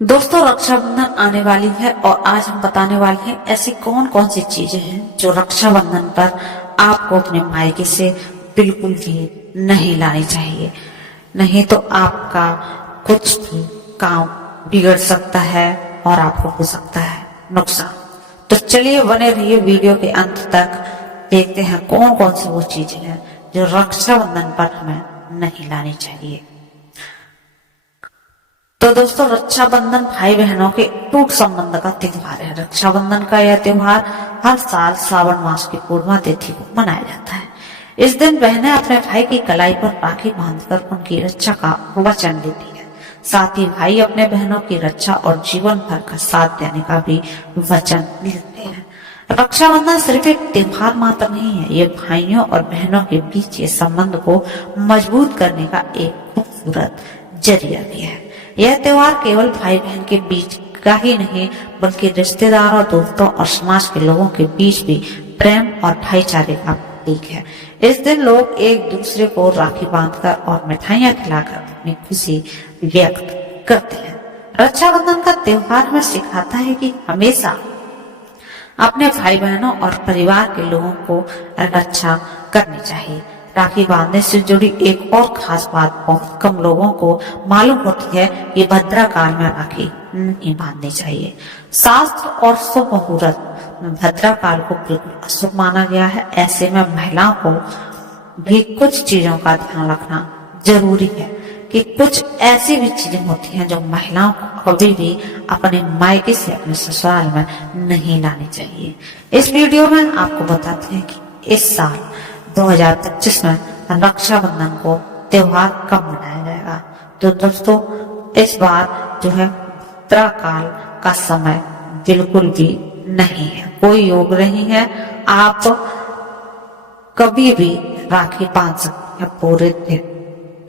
दोस्तों, रक्षाबंधन आने वाली है और आज हम बताने वाले हैं ऐसी कौन कौन सी चीजें हैं जो रक्षाबंधन पर आपको अपने मायके से बिल्कुल भी नहीं लानी चाहिए। नहीं तो आपका कुछ भी काम बिगड़ सकता है और आपको हो सकता है नुकसान। तो चलिए बने रहिए वीडियो के अंत तक, देखते हैं कौन कौन सी वो चीजें हैं जो रक्षाबंधन पर हमें नहीं लानी चाहिए। तो दोस्तों, रक्षाबंधन भाई बहनों के टूट संबंध का त्योहार है। रक्षाबंधन का यह त्योहार हर साल श्रावण मास की पूर्णिमा तिथि को मनाया जाता है। इस दिन बहनें अपने भाई की कलाई पर राखी बांधकर उनकी रक्षा का वचन देती है। साथ ही भाई अपने बहनों की रक्षा और जीवन भर का साथ देने का भी वचन लेते हैं। रक्षाबंधन सिर्फ एक त्योहार मात्र नहीं है, ये भाइयों और बहनों के बीच के संबंध को मजबूत करने का एक खूबसूरत जरिया भी है। यह त्योहार केवल भाई बहन के बीच का ही नहीं, बल्कि रिश्तेदारों, दोस्तों और समाज के लोगों के बीच भी प्रेम और भाईचारे का प्रतीक है। इस दिन लोग एक दूसरे को राखी बांधकर और मिठाइयां खिलाकर अपनी खुशी व्यक्त करते हैं। रक्षाबंधन का त्योहार हमें सिखाता है कि हमेशा अपने भाई बहनों और परिवार के लोगों को रक्षा करनी चाहिए। राखी बांधने से जुड़ी एक और खास बात बहुत कम लोगों को मालूम होती है कि भद्रा काल में राखी नहीं बांधनी चाहिए। शास्त्र और शुभ मुहूर्त में भद्रा काल को बिल्कुल अशुभ माना गया है। ऐसे में महिलाओं को भी कुछ चीजों का ध्यान रखना जरूरी है कि कुछ ऐसी भी चीजें होती हैं जो महिलाओं को कभी भी अपने मायके से अपने ससुराल में नहीं लानी चाहिए। इस वीडियो में आपको बताते हैं कि इस साल 2025 में रक्षाबंधन को त्योहार कब मनाया जाएगा। तो दोस्तों, इस बार जो है भद्रा काल का समय बिल्कुल भी नहीं है, कोई योग नहीं है। आप कभी भी राखी बांध सकते हैं पूरे दिन,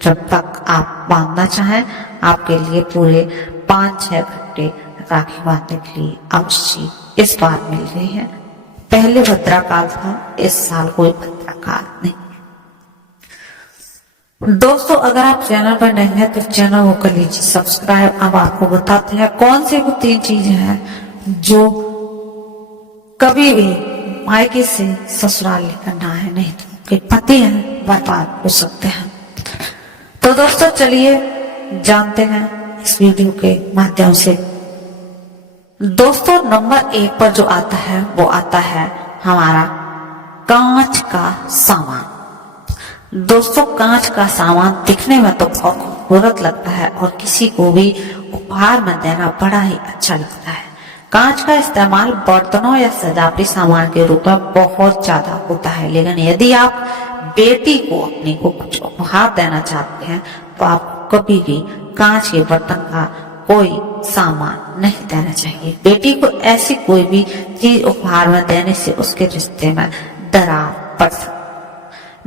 जब तक आप बांधना चाहें। आपके लिए पूरे 5-6 घंटे राखी बांधने के लिए अवश्य इस बार मिल रहे हैं। पहले भद्रा काल था, इस साल कोई भद्रा काल नहीं। दोस्तों, अगर आप चैनल पर नए हैं तो चैनल को कर लीजिए सब्सक्राइब। अब आपको बताते हैं कौन सी वो 3 चीजें हैं जो कभी भी मायके से ससुराल लेकर ना है, नहीं तो आपके पति हैं बर्बाद हो सकते हैं। तो दोस्तों, चलिए जानते हैं इस वीडियो के माध्यम से। दोस्तों, नंबर 1 पर जो आता है वो आता है हमारा कांच का सामान। दोस्तों, कांच का सामान दिखने में तो बहुत खूबसूरत लगता है और किसी को भी उपहार में देना बड़ा ही अच्छा लगता है। कांच का इस्तेमाल बर्तनों या सजावटी सामान के रूप में बहुत ज्यादा होता है, लेकिन यदि आप बेटी को अपनी को कुछ उपहार देना चाहते हैं तो आपको कभी भी कांच के बर्तन का कोई सामान नहीं देना चाहिए। बेटी को ऐसी कोई भी चीज उपहार में देने से उसके रिश्ते में दरार पड़ सकती है।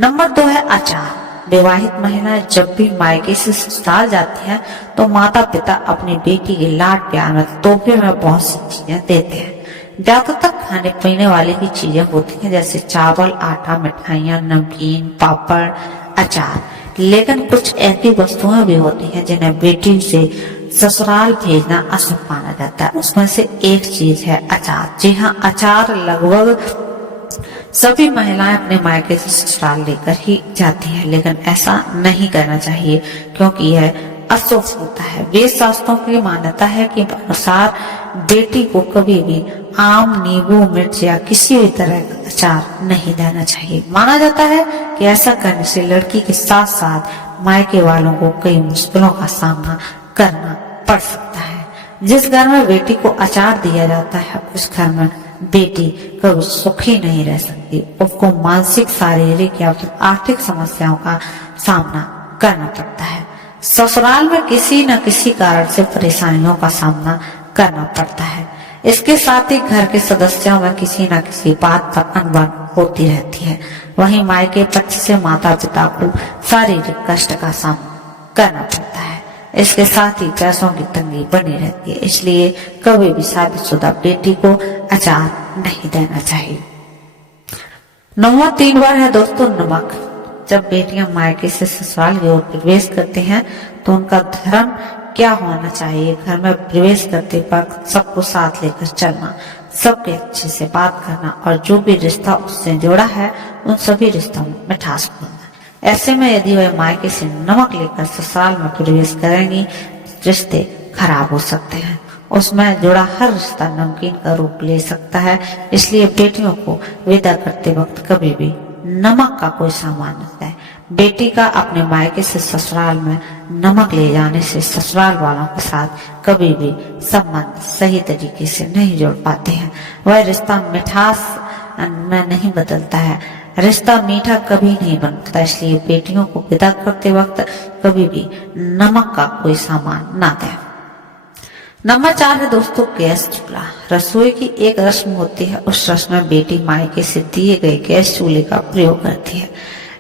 नंबर 2 है अचार। विवाहित महिलाएं जब भी मायके से ससुराल जाती हैं तो माता पिता अपनी बेटी के लाड प्यार में तोहफे में बहुत सी चीजें देते हैं। ज्यादातर खाने पीने वाली की चीजें होती हैं, जैसे चावल, आटा, मिठाइयाँ, नमकीन, पापड़, अचार। लेकिन कुछ ऐसी वस्तुएं भी होती हैं जिन्हें बेटी से ससुराल भेजना अशुभ माना जाता है। उसमें से एक चीज है अचार। जी हाँ, अचार लगभग सभी महिलाएं अपने मायके से ससुराल लेकर ही जाती हैं, लेकिन ऐसा नहीं करना चाहिए क्योंकि यह अशुभ होता है। वेद शास्त्रों की मान्यता है कि अनुसार बेटी को कभी भी आम, नींबू, मिर्च या किसी भी तरह का अचार नहीं देना चाहिए। माना जाता है कि ऐसा करने से लड़की के साथ साथ मायके वालों को कई मुश्किलों का सामना करना पड़ सकता है। जिस घर में बेटी को अचार दिया जाता है उस घर में बेटी कभी सुखी नहीं रह सकती। उसको मानसिक, शारीरिक या फिर आर्थिक समस्याओं का सामना करना पड़ता है। ससुराल में किसी न किसी कारण से परेशानियों का सामना करना पड़ता है। इसके साथ ही घर के सदस्यों में किसी न किसी बात पर अनबन होती रहती है। वहीं मायके पक्ष से माता पिता को शारीरिक कष्ट का सामना करना पड़ता है। इसके साथ ही पैसों की तंगी बनी रहती है, इसलिए कभी भी शादीशुदा बेटी को अचार नहीं देना चाहिए। नंबर 3 पर है दोस्तों नमक। जब बेटियां मायके से ससुराल की ओर प्रवेश करते हैं तो उनका धर्म क्या होना चाहिए, घर में प्रवेश करते वक्त सबको साथ लेकर चलना, सबके अच्छे से बात करना और जो भी रिश्ता उससे जुड़ा है उन सभी रिश्तों में मिठास भूलना। ऐसे में यदि वह मायके से नमक लेकर ससुराल में प्रवेश करेंगी, रिश्ते खराब हो सकते हैं। उसमें जुड़ा हर रिश्ता नमकीन का रूप ले सकता है। इसलिए बेटियों को विदा करते वक्त कभी भी नमक का कोई सामान न है। बेटी का अपने मायके से ससुराल में नमक ले जाने से ससुराल वालों के साथ कभी भी संबंध सही तरीके से नहीं जुड़ पाते हैं। वह रिश्ता मिठास में नहीं बदलता है, रिश्ता मीठा कभी नहीं बनता। इसलिए बेटियों को विदा करते वक्त कभी भी नमक का कोई सामान ना दें। नंबर 4 है दोस्तों गैस चूल्हा। रसोई की एक रस्म होती है, उस रस्म में बेटी मायके से दिए गए गैस चूल्हे का प्रयोग करती है।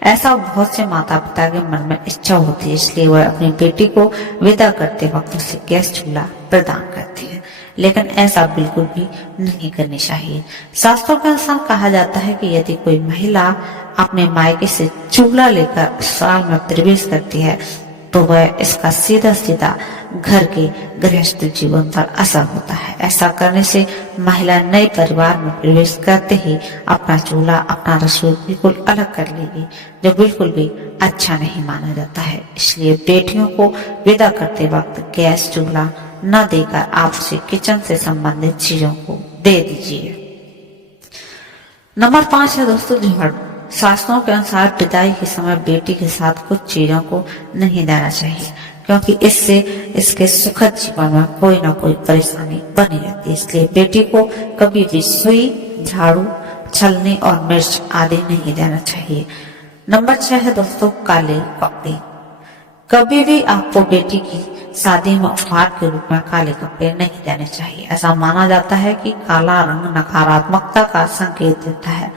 ऐसा बहुत से माता पिता के मन में इच्छा होती है, इसलिए वह अपनी बेटी को विदा करते वक्त उसे गैस चूल्हा प्रदान करती है। लेकिन ऐसा बिल्कुल भी नहीं करनी चाहिए। शास्त्रों के अनुसार कहा जाता है कि यदि कोई महिला अपने मायके से चूल्हा लेकर ससुराल में प्रवेश करती है तो वह इसका सीधा सीधा घर के गृहस्थ जीवन पर असर होता है। ऐसा करने से महिला नए परिवार में प्रवेश करते ही अपना चूल्हा, अपना रसोई बिल्कुल अलग कर लेगी, जो बिल्कुल भी अच्छा नहीं माना जाता है। इसलिए बेटियों को विदा करते वक्त गैस चूल्हा न देकर आप उसे किचन से संबंधित चीजों को दे दीजिए। नंबर 5 है दोस्तों झाड़ू। शास्त्रों के अनुसार विदाई के समय बेटी के साथ कुछ चीजों को नहीं देना चाहिए, क्योंकि इससे इसके सुखद जीवन में कोई ना कोई परेशानी बनी रहती है। इसलिए बेटी को कभी भी सुई, झाड़ू, छलनी और मिर्च आदि नहीं देना चाहिए। नंबर 6 है दोस्तों काले कपड़े। कभी भी आपको बेटी की शादी में उपहार के रूप में काले कपड़े नहीं देने चाहिए। ऐसा माना जाता है कि काला रंग नकारात्मकता का संकेत देता है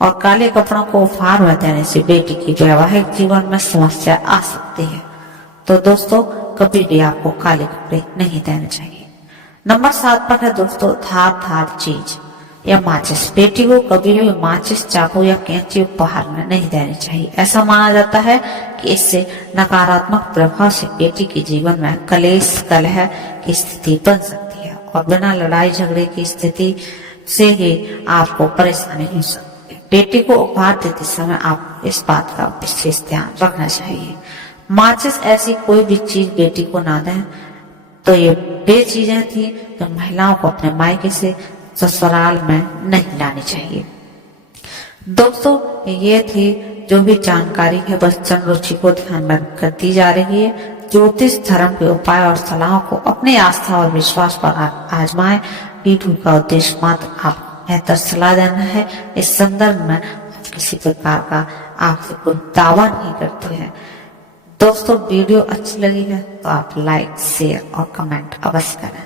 और काले कपड़ों को उपहार में देने से बेटी की वैवाहिक जीवन में समस्या आ सकती है। तो दोस्तों कभी भी आपको काले कपड़े नहीं देने चाहिए। नंबर 7 पर है दोस्तों धारदार चीज या माचिस। बेटी को कभी भी माचिस, चाकू या कैंची उपहार में नहीं देनी चाहिए। ऐसा माना जाता है कि इससे नकारात्मक प्रभाव से बेटी के जीवन में कलेश, कलह की स्थिति बन सकती है और बिना लड़ाई झगड़े की स्थिति से ही आपको परेशानी हो सकती है। बेटी को उपहार देते समय आपको इस बात का विशेष ध्यान रखना चाहिए। माचिस ऐसी कोई भी चीज बेटी को ना दें। तो ये वे चीजें थी जो महिलाओं को अपने मायके से ससुराल में नहीं लानी चाहिए। दोस्तों ये थी जो भी जानकारी है बस जन रुचि को ध्यान में रखकर दी जा रही है। ज्योतिष धर्म के उपाय और सलाह को अपनी आस्था और विश्वास पर आजमाएं। वीडियो का उद्देश्य मात्र आपको बेहतर सलाह देना है। इस संदर्भ में किसी प्रकार का आपसे कोई दावा नहीं करते हैं। दोस्तों वीडियो अच्छी लगी है तो आप लाइक, शेयर और कमेंट अवश्य करें।